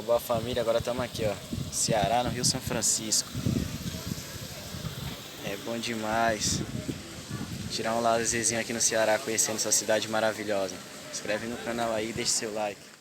Boa família, agora estamos aqui, ó, Ceará, no Rio São Francisco. É bom demais tirar um lazerzinho aqui no Ceará, conhecendo essa cidade maravilhosa. Se inscreve no canal aí e deixa seu like.